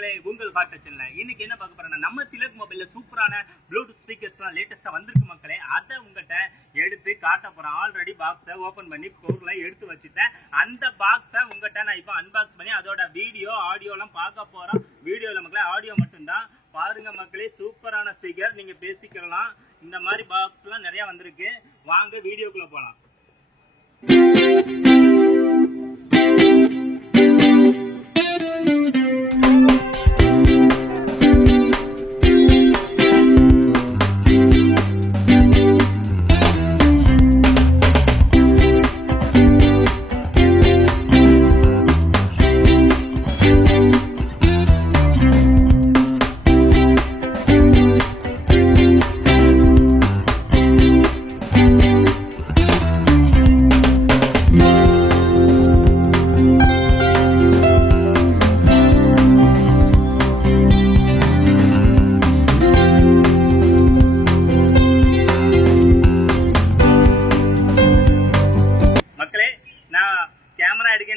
மக்களே, உங்கள் ஹார்ட் டச்ல இன்னைக்கு என்ன பார்க்க போறோம்னா நம்ம திலக் மொபைல்ல சூப்பரான ப்ளூடூத் ஸ்பீக்கர்ஸ்லாம் லேட்டஸ்டா வந்திருக்கு மக்களே. அதை உங்ககிட்ட எடுத்து காட்ட போறேன். ஆல்ரெடி பாக்ஸை ஓபன் பண்ணி பொருளை எடுத்து வச்சுட்டேன். அந்த பாக்ஸை உங்ககிட்ட நான் இப்போ அன்பாக்ஸ் பண்ணி அதோட வீடியோ ஆடியோலாம் பார்க்க போறோம். வீடியோல மக்களே ஆடியோ மட்டும்தான் பாருங்க மக்களே. சூப்பரான ஸ்பீக்கர், நீங்க பேசிக்கலாம். இந்த மாதிரி பாக்ஸ்லாம் நிறைய வந்திருக்கு. வாங்க வீடியோக்குள்ள போலாம்.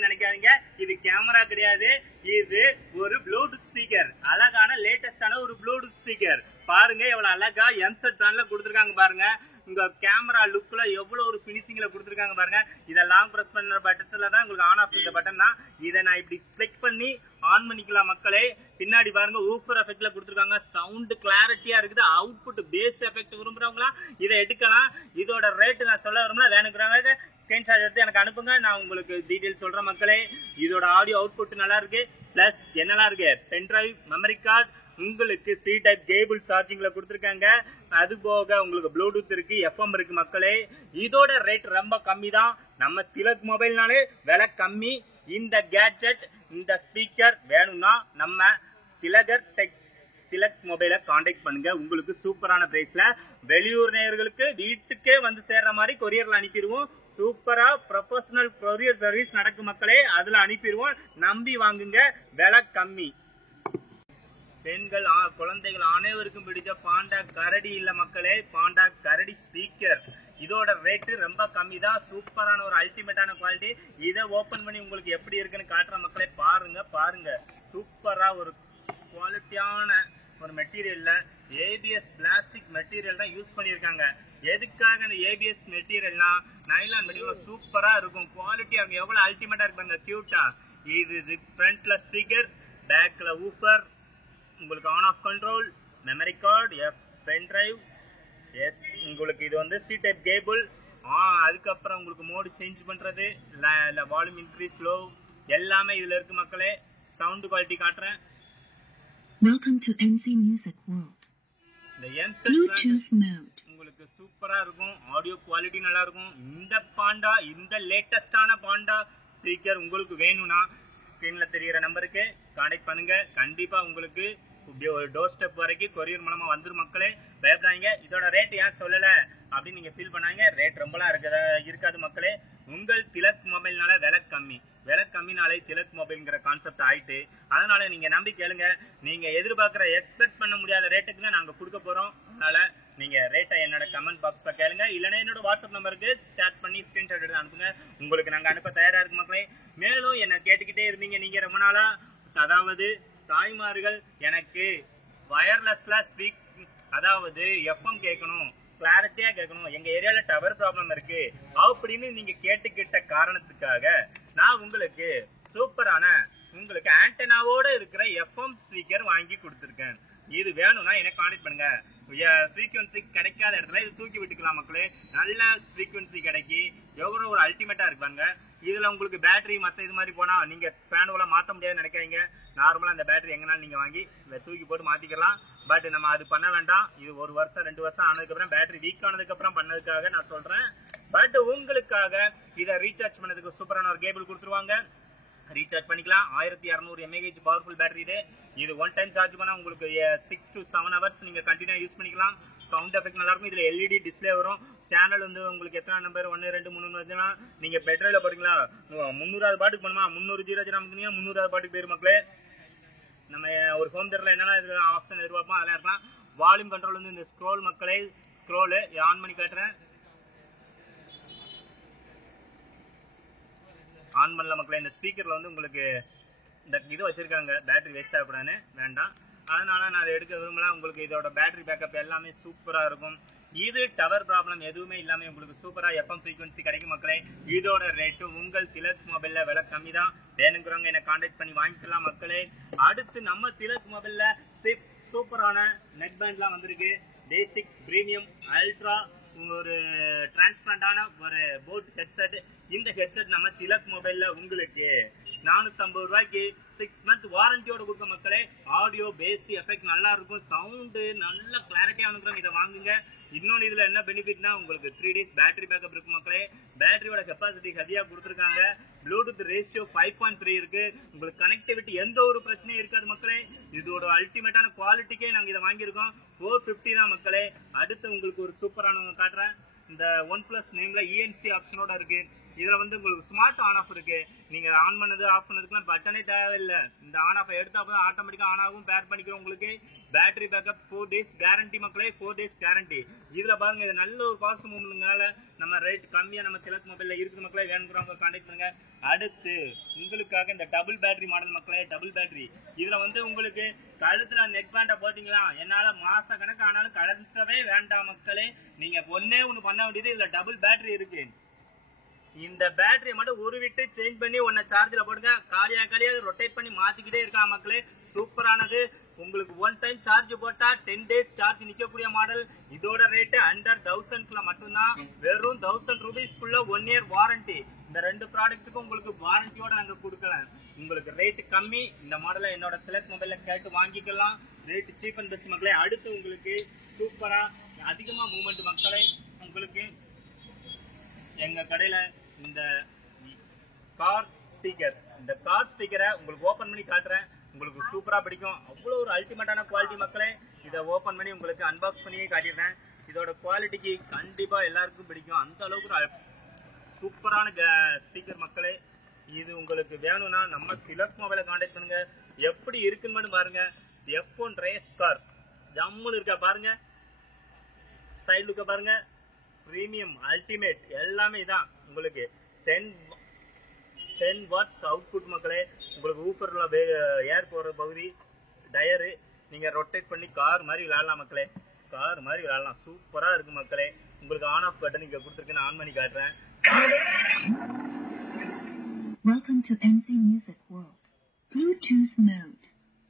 நினைக்காதீங்க, இது கேமரா கிடையாது. இது ஒரு ப்ளூடூத் ஸ்பீக்கர். அழகான லேட்டஸ்டான ஒரு ப்ளூடூத் ஸ்பீக்கர். பாருங்க எவ்வளவு அழகா எம்செட் பிராண்ட்ல கொடுத்திருக்காங்க பாருங்க. உங்க கேமரா லுக்ல எவ்வளவு ஒரு பினிஷிங்ல கொடுத்திருக்காங்க பாருங்க. இத லாங் பிரஸ் பண்ற பட்டத்துல தான் உங்களுக்கு ஆன் ஆஃப் இந்த பட்டன் தான். இதை நான் இப்படி கிளிக் பண்ணி ஆன் பண்ணிக்கலாம் மக்களே. பின்னாடி பாருங்க ஊஃபர் எஃபெக்ட்ல கொடுத்திருக்காங்க. சவுண்ட் கிளாரிட்டியா இருக்குது. அவுட்புட் பேஸ் எஃபெக்ட் விரும்புறவங்களா இதை எடுக்கலாம். இதோட ரேட் நான் சொல்ல விரும்பல. வேணுங்கிறவங்க ஸ்கிரீன்ஷாட் எடுத்து எனக்கு அனுப்புங்க. நான் உங்களுக்கு டீடைல் சொல்றேன் மக்களே. இதோட ஆடியோ அவுட்புட் நல்லா இருக்கு. பிளஸ் என்னெல்லாம் இருக்கு, பென் டிரைவ், மெமரி கார்டு, உங்களுக்கு சி டைப் கேபிள் சார்ஜிங்ல கொடுத்திருக்காங்க. அது போக உங்களுக்கு ப்ளூடூத் இருக்கு, எஃப்எம் இருக்கு மக்களே. இதோட ரேட் ரொம்ப கம்மி தான். நம்ம திலக் மொபைல்னாலே விலை கம்மி. இந்த கேட்ஜெட், இந்த ஸ்பீக்கர் வேணும்னா நம்ம திலக் மொபைலை கான்டாக்ட் பண்ணுங்க. உங்களுக்கு சூப்பரான பிரைஸ்ல வெளியூர் நேயர்களுக்கு வீட்டுக்கே வந்து சேர்ற மாதிரி கொரியர்ல அனுப்பிடுவோம். சூப்பரா ப்ரொஃபஷனல் கொரியர் சர்வீஸ் நடக்கும் மக்களே. அதுல அனுப்பிடுவோம். நம்பி வாங்குங்க, விலை கம்மி. பெண்கள், குழந்தைகள் அனைவருக்கும் பிடிச்ச பாண்டா கரடி இல்ல மக்களே, பாண்டா கரடி ஸ்பீக்கர். இதோட ரேட்டு ரொம்ப கம்மி தான். சூப்பரான ஒரு அல்டிமேட்டான குவாலிட்டி. இதை ஓபன் பண்ணி உங்களுக்கு எப்படி இருக்குன்னு காட்டுற மக்களே. பாருங்க சூப்பரா ஒரு குவாலிட்டியான ஒரு மெட்டீரியல்ல ஏபிஎஸ் பிளாஸ்டிக் மெட்டீரியல் தான் யூஸ் பண்ணியிருக்காங்க. எதுக்காக இந்த ஏபிஎஸ் மெட்டீரியல்னா நைலான் மெட்டீரியல் சூப்பரா இருக்கும், குவாலிட்டியா இருக்கும். எவ்வளவு அல்டிமேட்டா இருப்பாங்க, கியூட்டா. இது ஃப்ரண்ட்ல ஸ்பீக்கர், பேக்ல ஊஃபர், உங்களுக்கு on off control, memory card, pen drive, உங்களுக்கு இது வந்து சி டைப் கேபிள். அதுக்கப்புறம் உங்களுக்கு மோடு சேஞ்ச் பண்றது, வால்யூம் இன்க்ரீஸ் லோ எல்லாமே இதுல இருக்கு மக்களே. சவுண்ட் குவாலிட்டி காட்டுறேன். Welcome to NC Music World. இந்த Bluetooth mode உங்களுக்கு சூப்பரா இருக்கும். ஆடியோ குவாலிட்டி நல்லா இருக்கும். இந்த லேட்டஸ்டான பாண்டா ஸ்பீக்கர் உங்களுக்கு வேணும்னா ஸ்கிரீன்ல தெரிகிற நம்பருக்கு கான்டாக்ட் பண்ணுங்க. கண்டிப்பா உங்களுக்கு ஒரு டோர் ஸ்டெப் வரைக்கும் கொரியர் மூலமா வந்துரும் மக்களே. பயப்படாதீங்க. இதோட ரேட் ஏன் சொல்லல அப்படின்னு நீங்க ஃபீல் பண்ணாங்க. ரேட் ரொம்பலாம் இருக்காது மக்களே. உங்கள் திலக் மொபைல்னால விலை கம்மினாலே திலக் மொபைல்ங்கிற கான்செப்ட் ஆயிட்டு. அதனால நீங்க நம்பி கேளுங்க. நீங்க எதிர்பார்க்கிற எக்ஸ்பெக்ட் பண்ண முடியாத ரேட்டுக்கு தான் நாங்க கொடுக்க போறோம். அதனால நீங்க ரேட்டை என்னோட கமெண்ட் பாக்ஸ்ல கேளுங்க. இல்லைன்னா என்னோட வாட்ஸ்அப் நம்பருக்கு சேட் பண்ணி ஸ்கிரீன்ஷாட் எடுத்து அனுப்புங்க. உங்களுக்கு நாங்க அனுப்ப தயாரா இருக்கு மக்களே. மேலும் என்ன கேட்டுக்கிட்டே இருந்தீங்க நீங்க ரொம்ப நாளா. அதாவது தாய்மார்கள், எனக்கு வயர்லெஸ்ல அதாவது எஃப்எம் கேட்கணும், கிளாரிட்டியா கேட்கணும், எங்க ஏரியால டவர் ப்ராப்ளம் இருக்கு அப்படின்னு நீங்க கேட்டுக்கிட்ட காரணத்துக்காக நான் உங்களுக்கு சூப்பரான உங்களுக்கு ஆண்டனாவோட இருக்கிற எஃப்எம் ஸ்பீக்கர் வாங்கி கொடுத்துருக்கேன். இது வேணும்னா எனக்கு கான்டாக்ட் பண்ணுங்க. ஃப்ரீக்வன்சி கிடைக்காத இடத்துல இது தூக்கி விட்டுக்கலாம் மக்களே. நல்ல ஃப்ரீக்வன்சி கிடைக்கி எவ்வளோ ஒரு அல்டிமேட்டா இருப்பாங்க. இதுல உங்களுக்கு பேட்டரி மற்ற இது மாதிரி போனா நீங்க ஃபேனுவல மாற்ற முடியாதுன்னு நினைக்காதீங்க. நார்மலா அந்த பேட்டரி எங்கனாலும் நீங்க வாங்கி தூக்கி போட்டு மாத்திக்கலாம். பட் நம்ம அது பண்ண வேண்டாம். இது 1 வருஷம் 2 வருஷம் ஆனதுக்கு அப்புறம் பேட்டரி வீக் ஆனதுக்கு அப்புறம் பண்ணதுக்காக நான் சொல்றேன். பட் உங்களுக்காக இதை ரீசார்ஜ் பண்ணதுக்கு சூப்பரான ஒரு கேபிள் கொடுத்துருவாங்க. ரீசார்ஜ் பண்ணிக்கலாம். 1200 mAh பவர்ஃபுல் பேட்டரி இது 1 டைம் சார்ஜ் பண்ணா உங்களுக்கு 6 to 7 hours நீங்க கண்டினியூ யூஸ் பண்ணிக்கலாம். சவுண்ட் எஃபெக்ட் நல்லா இருக்கும். இதுல எல்இடி டிஸ்பிளே வரும். சேனல் வந்து உங்களுக்கு எத்தனை நம்பர் 1 2 3 வருதுன்னா நீங்க பெட்ரோல போறீங்களா 300வது பாட்டுக்கு பண்ணுமா 300 நமக்கு 300வது பாட்டுக்கு போயிரு மக்களே. நம்ம ஒரு ஹோம் தியேட்டர்ல என்னென்ன ஆப்ஷன் எதிர்பார்ப்போம் அதெல்லாம் இருக்கலாம். வால்யூம் கண்ட்ரோல் வந்து இந்த ஸ்க்ரோல் மக்களே. ஸ்க்ரோல் ஆன் பண்ணி காட்டுறேன். ஆன் பண்ணல மக்களே. இந்த ஸ்பீக்கர்ல வந்து உங்களுக்கு இந்த இது வச்சிருக்காங்க பேட்டரி வேஸ்ட் ஆகக்கூடாதுன்னு வேண்டாம், அதனால நான் அதை எடுக்க விரும்பல. உங்களுக்கு இதோட பேட்டரி பேக்கப் எல்லாமே சூப்பராக இருக்கும். இது டவர் ப்ராப்ளம் எதுவுமே இல்லாமல் உங்களுக்கு சூப்பராக FM ஃப்ரீக்வன்சி கிடைக்கும் மக்களே. இதோட ரேட்டு உங்கள் திலக் மொபைலில் விலை கம்மி தான், வேணுங்கிறவங்க என்னை கான்டாக்ட் பண்ணி வாங்கிக்கலாம் மக்களே. அடுத்து நம்ம திலக் மொபைலில் சூப்பரான நெக் பேண்ட்லாம் வந்திருக்கு. பேசிக், பிரீமியம், அல்ட்ரா, ஒரு டிரான்ஸ்பரண்டான ஒரு போட் ஹெட்செட். இந்த ஹெட்செட் நம்ம திலக் மொபைலில் உங்களுக்கு 450 ரூபாய்க்கு 6 மந்த் வாரண்டியோட கொடுக்க மக்களே. ஆடியோ பேஸ் எஃபெக்ட் நல்லா இருக்கும், சவுண்டு நல்ல கிளாரிட்டியா அனுப்புறோம், இதை வாங்குங்க. இன்னொன்று இதுல என்ன பெனிஃபிட்னா உங்களுக்கு 3 டேஸ் பேட்டரி பேக்கப் இருக்கு மக்களே. பேட்டரியோட கெப்பாசிட்டி ஹெவியா கொடுத்துருக்காங்க. ப்ளூடூத் ரேஷியோ 5.3 இருக்கு. உங்களுக்கு கனெக்டிவிட்டி எந்த ஒரு பிரச்சனையும் இருக்காது மக்களே. இதோட அல்டிமேட்டான குவாலிட்டிக்கே நாங்க இதை வாங்கியிருக்கோம். 450 தான் மக்களே. அடுத்து உங்களுக்கு ஒரு சூப்பரான காட்டுறேன். இந்த OnePlus நேம்ல ENC ஆப்ஷனோட இருக்கு. இதுல வந்து உங்களுக்கு ஸ்மார்ட் ஆன் ஆஃப் இருக்கு. நீங்க ஆன் பண்ணது ஆஃப் பண்ணதுக்குலாம் பட்டனே தேவையில்லை. இந்த ஆன் ஆஃப் எடுத்தா போதும் ஆட்டோமேட்டிக்கா ஆன் ஆகும். பேர் பண்ணிக்கிறோம். உங்களுக்கு பேட்டரி பேக்கப் 4 டேஸ் கேரண்டி மக்களே. 4 டேஸ் கேரண்டி. இதுல பாருங்க, இது நல்ல ஒரு காஸ்ட் மூவ்மெண்ட்னால நம்ம ரேட் கம்மியா நம்ம திலக் மொபைல்ல இருக்குது மக்களே. வேணுங்கிறவங்க கான்டாக்ட் பண்ணுங்க. அடுத்து உங்களுக்காக இந்த டபுள் பேட்டரி மாடல் மக்களே. டபுள் பேட்டரி இதுல வந்து உங்களுக்கு கழுத்துல நெக் பேண்ட போட்டீங்களா, என்னால மாச கணக்கு ஆனாலும் கழுத்தவே வேண்டாம் மக்களே. நீங்க ஒன்னே ஒண்ணு பண்ண வேண்டியது, இதுல டபுள் பேட்டரி இருக்கு. இந்த பேட்டரியை மட்டும் உருவிட்டு சேஞ்ச் பண்ணி ஒன்ன சார்ஜில் போடுங்க. காலியாக ரொட்டேட் பண்ணி மாத்திக்கிட்டே இருக்கலாம் மக்களே. சூப்பரானது. உங்களுக்கு 1 டைம் சார்ஜ் போட்டா 10 டேஸ் சார்ஜ் நிக்கக்கூடிய மாடல். இதோட ரேட்டு அண்டர் 1000 மட்டும்தான். வெறும் 1000 ரூபீஸ்க்குள்ள 1 இயர் வாரண்டி. இந்த 2 ப்ராடக்ட்டுக்கும் உங்களுக்கு வாரண்டியோட நாங்க கொடுக்கலாம். உங்களுக்கு ரேட்டு கம்மி. இந்த மாடலை என்னோட திலக் மொபைல்ல கேட்டு வாங்கிக்கலாம். ரேட்டு சீப் அண்ட் பெஸ்ட் மக்களே. அடுத்து உங்களுக்கு சூப்பரா அதிகமா மூவ்மெண்ட் மக்களே. உங்களுக்கு எங்க கடையில இந்த கார் ஸ்பீக்கர், இந்த கார் ஸ்பீக்கரை உங்களுக்கு ஓபன் பண்ணி காட்டுறேன். உங்களுக்கு சூப்பரா பிடிக்கும். அவ்வளோ ஒரு அல்டிமேட்டான குவாலிட்டி மக்களே. இதை ஓபன் பண்ணி உங்களுக்கு அன்பாக்ஸ் பண்ணியே காட்டிடுறேன். இதோட குவாலிட்டிக்கு கண்டிப்பா எல்லாருக்கும் பிடிக்கும். அந்த அளவுக்கு ஒரு சூப்பரான ஸ்பீக்கர் மக்களே. இது உங்களுக்கு வேணும்னா நம்ம திலக் மொபைலை கான்டாக்ட் பண்ணுங்க. எப்படி இருக்குன்னு மட்டும் பாருங்க. F1 ரேஸ் கார் ஜம்முன்னு இருக்கா பாருங்க. சைடு லுக்க பாருங்க. பிரீமியம், அல்டிமேட் எல்லாமே தான். உங்களுக்கு 10 வாட்ஸ் அவுட்புட் மக்களே. உங்களுக்கு ஊஃபர்ல ஏர் போற பகுதி டயரு. நீங்க ரொட்டேட் பண்ணி கார் மாதிரி விளையாடலாம் மக்களே. கார் மாதிரி விளையாடலாம். சூப்பரா இருக்கு மக்களே. உங்களுக்கு ஆன் ஆஃப் பட்டன் இங்க கொடுத்துருக்கேன். ஆன் பண்ணி காட்டுறேன். Welcome to MC Music World. Bluetooth mode.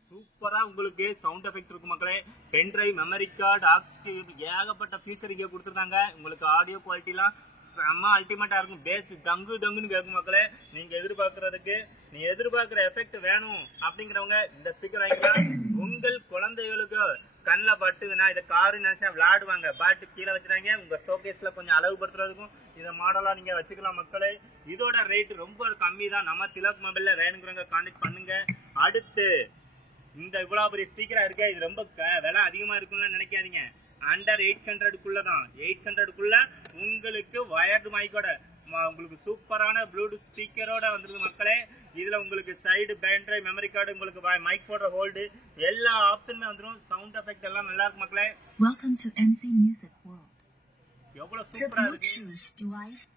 சூப்பரா உங்களுக்கு சவுண்ட் எஃபெக்ட் இருக்கு மக்களே. பென்ட்ரைவ், மெமரி கார்டு, ஆக்ஸ்டிவ், ஏகப்பட்ட ஃபீச்சர் இங்க கொடுத்துருக்காங்க. உங்களுக்கு ஆடியோ குவாலிட்டிலாம் செம்ம அல்டிமேட்டா இருக்கும். பேஸ் தங்குன்னு கேட்கும் மக்களே. நீங்க எதிர்பார்க்கிற எஃபெக்ட் வேணும் அப்படிங்கிறவங்க இந்த ஸ்பீக்கர் வாங்கிக்கலாம். உங்கள் குழந்தைகளுக்கு கண்ணில் பட்டுதுன்னா இதை காருன்னு நினைச்சா விளையாடுவாங்க. பாட்டு கீழே வச்சுறாங்க. உங்க ஷோகேஸ்ல கொஞ்சம் அளவுபடுத்துறதுக்கும் இதை மாடலா நீங்க வச்சுக்கலாம் மக்களே. இதோட ரேட் ரொம்ப கம்மி தான். நம்ம திலக் மொபைல்ல வேணுங்கிறவங்க கான்டாக்ட் பண்ணுங்க. அடுத்து இந்த இவ்வளவு பெரிய ஸ்பீக்கரா இருக்க, இது ரொம்ப விலை அதிகமா இருக்குன்னு நினைக்காதீங்க. அண்டர் 800 தான். 800 உங்களுக்கு வயர்டு மைக்கோட உங்களுக்கு சூப்பரான ப்ளூடூத் ஸ்பீக்கரோட வந்துருது மக்களே. இதுல உங்களுக்கு சைடு பேட்டரி, மெமரி கார்டு, உங்களுக்கு மைக் போடுற ஹோல்டு எல்லா ஆப்ஷனுமே வந்துடும். சவுண்ட் எஃபெக்ட் எல்லாம் நல்லா இருக்கு மக்களே. Welcome to MC Music World. எவ்வளவு சூப்பரா இருக்கு.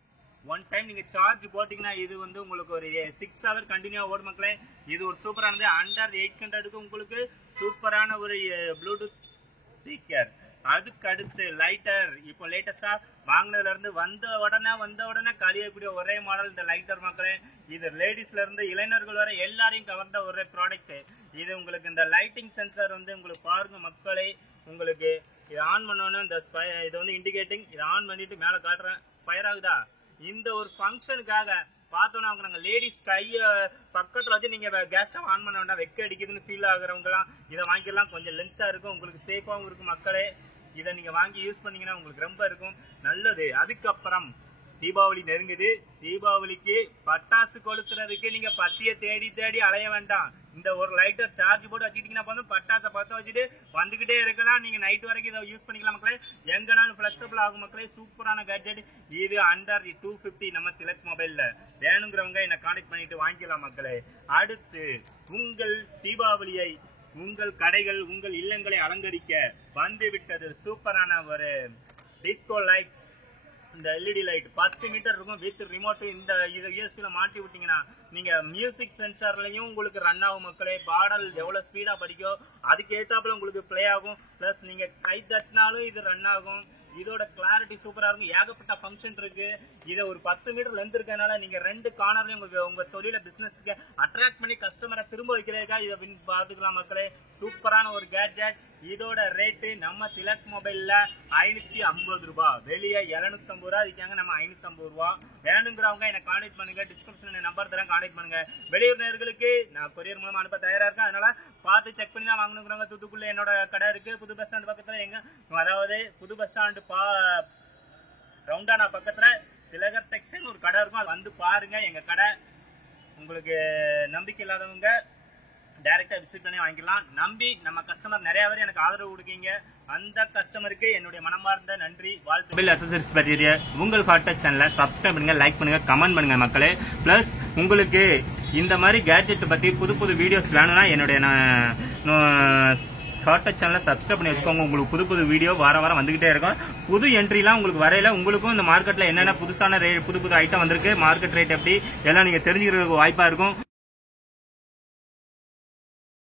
1 டைம் நீங்க சார்ஜ் போட்டீங்கன்னா இது வந்து உங்களுக்கு ஒரு 6 ஹவர் கண்டினியூ ஓடும் மக்களே. இது ஒரு சூப்பரானது. அண்டர் 800 உங்களுக்கு சூப்பரான ஒரு ப்ளூடூத் ஸ்பீக்கர். அதுக்கு அடுத்து லைட்டர். இப்போ லேட்டஸ்டா வாங்கினதுல இருந்து வந்த உடனே கழியக்கூடிய ஒரே மாடல் இந்த லைட்டர் மக்களே. இது லேடிஸ்ல இருந்து இளைஞர்கள் வரை எல்லாரையும் கவர்ந்த ஒரே ப்ராடக்ட். இது உங்களுக்கு இந்த லைட்டிங் சென்சார் வந்து உங்களுக்கு பாருங்க மக்களே. உங்களுக்கு இது ஆன் பண்ணோன்னு இந்த இது வந்து இண்டிகேட்டிங். இதை ஆன் பண்ணிட்டு மேல காட்டுறேன். ஃபயர் ஆகுதா? இந்த ஒரு ஃபங்க்ஷனுக்காக பார்த்தோன்னா அவங்க நாங்கள் லேடிஸ் கையை பக்கத்தில் வச்சு நீங்கள் கேஸ் ஸ்டவ் ஆன் பண்ண வேண்டாம். வெக்க அடிக்குதுன்னு ஃபீல் ஆகுறவங்கலாம் இதை வாங்கிக்கலாம். கொஞ்சம் லென்த்தாக இருக்கும், உங்களுக்கு சேஃபாகவும் இருக்கும் மக்களே. இதை நீங்கள் வாங்கி யூஸ் பண்ணீங்கன்னா உங்களுக்கு ரொம்ப இருக்கும் நல்லது. அதுக்கப்புறம் தீபாவளி நெருங்குது. தீபாவளிக்கு பட்டாசு கொளுத்துறதுக்கு நீங்க பத்திய தேடி அலைய வேண்டாம். இந்த ஒரு லைட்டர் சார்ஜ் போட்டு வச்சுக்கிட்டீங்கன்னா போதும். பட்டாசை பற்ற வச்சுட்டு வந்துகிட்டே இருக்கலாம். நீங்க நைட் வரைக்கும் இதை யூஸ் பண்ணிக்கலாம் மக்களே. எங்கனாலும் பிளெக்சிபிள் ஆகும் மக்களே. சூப்பரான கேட்ஜெட். இது அண்டர் 250 நம்ம திலக் மொபைல்ல. வேணுங்கிறவங்க என்ன கான்டாக்ட் பண்ணிட்டு வாங்கிக்கலாம் மக்களே. அடுத்து உங்கள் தீபாவளியை உங்கள் கடைகள் உங்கள் இல்லங்களை அலங்கரிக்க வந்து விட்டது சூப்பரான ஒரு டிஸ்கோ லைட் இந்த எல்இடி லைட் 10 மீட்டர் இருக்கும் வித் ரிமோட். இந்த இதை யூஎஸ்பில மாட்டி விட்டீங்கன்னா நீங்க மியூசிக் சென்சார்லயும் உங்களுக்கு ரன் ஆகும் மக்களே. பாடல் எவ்வளவு ஸ்பீடா படிக்கோ அதுக்கு ஏத்தாப்புல உங்களுக்கு பிளே ஆகும். பிளஸ் நீங்க கை தட்டினாலும் இது ரன் ஆகும். இதோட கிளாரிட்டி சூப்பரா இருக்கும். ஏகப்பட்ட ஃபங்க்ஷன் இருக்கு. இதை ஒரு 10 மீட்டர் லென்த் இருக்கனால நீங்க 2 கார்னர்லயும் உங்க தொழில பிசினஸ்க்கு அட்ராக்ட் பண்ணி கஸ்டமரை திரும்ப வைக்கிறதுக்காக இதை பாத்துக்கலாம் மக்களே. சூப்பரான ஒரு கேட்ஜெட். இதோட ரேட்டு நம்ம திலக் மொபைல்ல 550 ரூபாய், வெளியே 750 ரூபா இருக்காங்க. நம்ம 550 ரூபா. வேணுங்கிறவங்க என்ன கான்டாக்ட் பண்ணுங்க. டிஸ்கிரிப்ஷன்ல நம்பர் தரேன், கான்டாக்ட் பண்ணுங்க. வெளியூர் நேயர்களுக்கு நான் கொரியர் மூலமா அனுப்ப தயாரா இருக்கேன். அதனால பார்த்து செக் பண்ணி தான் வாங்கணுங்கிறவங்க தூத்துக்குள்ள என்னோட கடை இருக்கு. புது பஸ் ஸ்டாண்ட் பக்கத்துல எங்க, அதாவது புது பஸ் ஸ்டாண்ட் ரவுண்டானா பக்கத்துல திலகர் டெக்ஸ்டைல் ஒரு கடை இருக்கும். அது வந்து பாருங்க எங்க கடை. உங்களுக்கு நம்பிக்கை இல்லாதவங்க டைரக்டா விசிட் பண்ணி வாங்கிக்கலாம். நம்பி நம்ம கஸ்டமர் நிறைய பேர் எனக்கு ஆதரவு கொடுக்கீங்க. அந்த கஸ்டமருக்கு என்னுடைய மனமார்ந்த நன்றி, வாழ்த்து. மொபைல் அக்சசரிஸ் பற்றிய உங்கள் ஹாட் டச் சேனலை சப்ஸ்கிரைப் பண்ணுங்க, லைக் பண்ணுங்க, கமெண்ட் பண்ணுங்க மக்களே. பிளஸ் உங்களுக்கு இந்த மாதிரி கேட்ஜெட் பத்தி புது புது வீடியோஸ் வேணும்னா என்னுடைய ஹாட் டச் சேனலை சப்ஸ்கிரைப் பண்ணி வச்சுக்கோங்க. உங்களுக்கு புது புது வீடியோ வாரம் வாரம் வந்துகிட்டே இருக்கும். புது என்ட்ரிலாம் உங்களுக்கு வரையில உங்களுக்கும் இந்த மார்க்கெட்ல என்னென்ன புதுசான புது புது ஐட்டம் வந்திருக்கு, மார்க்கெட் ரேட் எப்படி எல்லாம் நீங்க தெரிஞ்சுக்கிறதுக்கு வாய்ப்பா இருக்கும்.